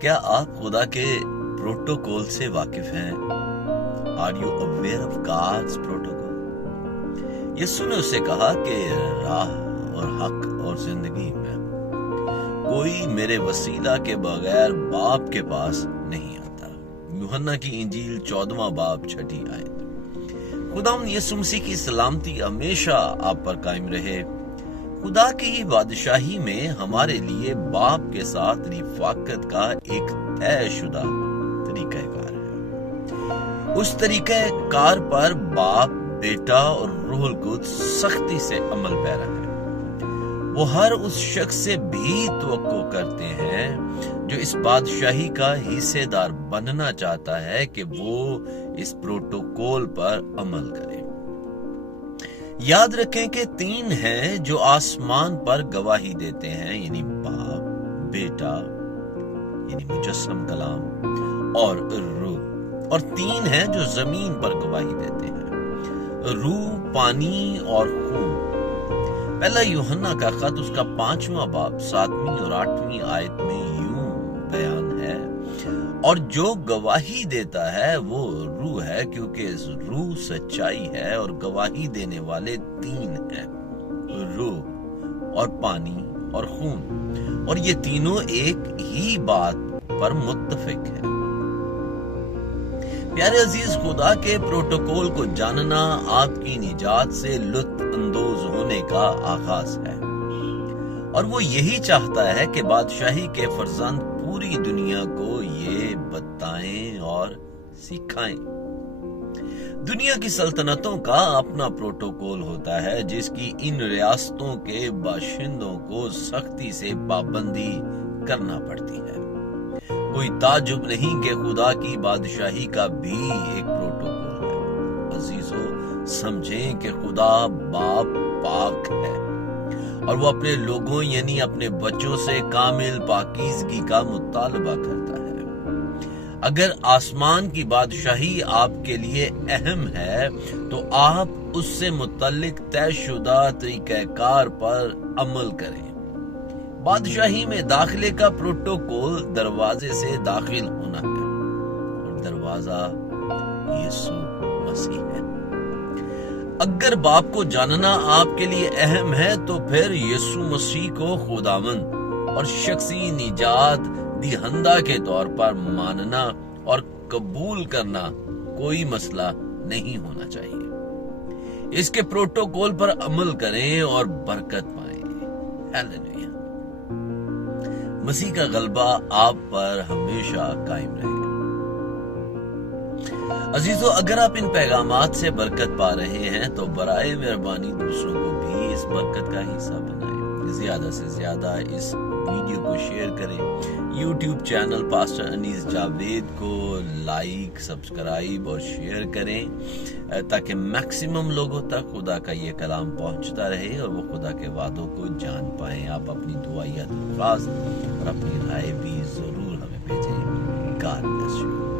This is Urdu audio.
کیا آپ خدا کے پروٹوکول سے واقف ہیں؟ Are you aware of God's protocol? یسوع نے اسے کہا کہ راہ اور حق اور زندگی میں کوئی میرے وسیلہ کے بغیر باپ کے پاس نہیں آتا۔ یوحنا کی انجیل 14واں باب 6 آیت۔ خداوند یسوع مسیح کی سلامتی ہمیشہ آپ پر قائم رہے۔ خدا کی ہی بادشاہی میں ہمارے لیے باپ کے ساتھ رفاقت کا ایک طے شدہ طریقہ کار ہے۔ اس طریقہ کار پر باپ، بیٹا اور روح القدس سختی سے عمل پیرا ہے۔ وہ ہر اس شخص سے بھی توقع کرتے ہیں جو اس بادشاہی کا حصے دار بننا چاہتا ہے کہ وہ اس پروٹوکول پر عمل کرے۔ یاد رکھیں کہ 3 ہیں جو آسمان پر گواہی دیتے ہیں، یعنی باپ، بیٹا یعنی مجسم کلام اور روح، اور 3 ہیں جو زمین پر گواہی دیتے ہیں، روح، پانی اور خون۔ پہلا یوحنا کا خط اس کا 5واں باب 7ویں اور 8ویں آیت میں یوں بیان ہے، اور جو گواہی دیتا ہے وہ روح ہے، کیونکہ روح سچائی ہے، اور گواہی دینے والے 3 ہیں، روح اور پانی اور خون، اور یہ تینوں ایک ہی بات پر متفق ہیں۔ پیارے عزیز، خدا کے پروٹوکول کو جاننا آپ کی نجات سے لطف اندوز ہونے کا آغاز ہے، اور وہ یہی چاہتا ہے کہ بادشاہی کے فرزند پوری دنیا کو یہ بتائیں اور سکھائیں۔ دنیا کی سلطنتوں کا اپنا پروٹوکول ہوتا ہے جس کی ان ریاستوں کے باشندوں کو سختی سے پابندی کرنا پڑتی ہے۔ کوئی تعجب نہیں کہ خدا کی بادشاہی کا بھی ایک پروٹوکول ہے۔ عزیزو، سمجھیں کہ خدا باپ پاک ہے، اور وہ اپنے لوگوں یعنی اپنے بچوں سے کامل پاکیزگی کا مطالبہ کرتا ہے۔ اگر آسمان کی بادشاہی آپ کے لیے اہم ہے تو آپ اس سے متعلق طے شدہ طریقہ کار پر عمل کریں۔ بادشاہی میں داخلے کا پروٹوکول دروازے سے داخل ہونا ہے، اور دروازہ یسوع مسیح ہے۔ اگر باپ کو جاننا آپ کے لیے اہم ہے تو پھر یسوع مسیح کو خداوند اور شخصی نجات دہندہ کے طور پر ماننا اور قبول کرنا کوئی مسئلہ نہیں ہونا چاہیے۔ اس کے پروٹوکول پر عمل کریں اور برکت پائیں۔ ہیلیلویا۔ مسیح کا غلبہ آپ پر ہمیشہ قائم رہے۔ عزیزو، اگر آپ ان پیغامات سے برکت پا رہے ہیں تو برائے مہربانی دوسروں کو بھی اس برکت کا حصہ بنائیں۔ زیادہ سے زیادہ اس ویڈیو کو شیئر کریں۔ یوٹیوب چینل پاسٹر انیس جاوید کو لائک، سبسکرائب اور شیئر کریں تاکہ میکسیمم لوگوں تک خدا کا یہ کلام پہنچتا رہے اور وہ خدا کے وعدوں کو جان پائیں۔ آپ اپنی دعائیہ درخواست اور اپنی رائے بھی ضرور ہمیں بھیجیں۔ God bless you.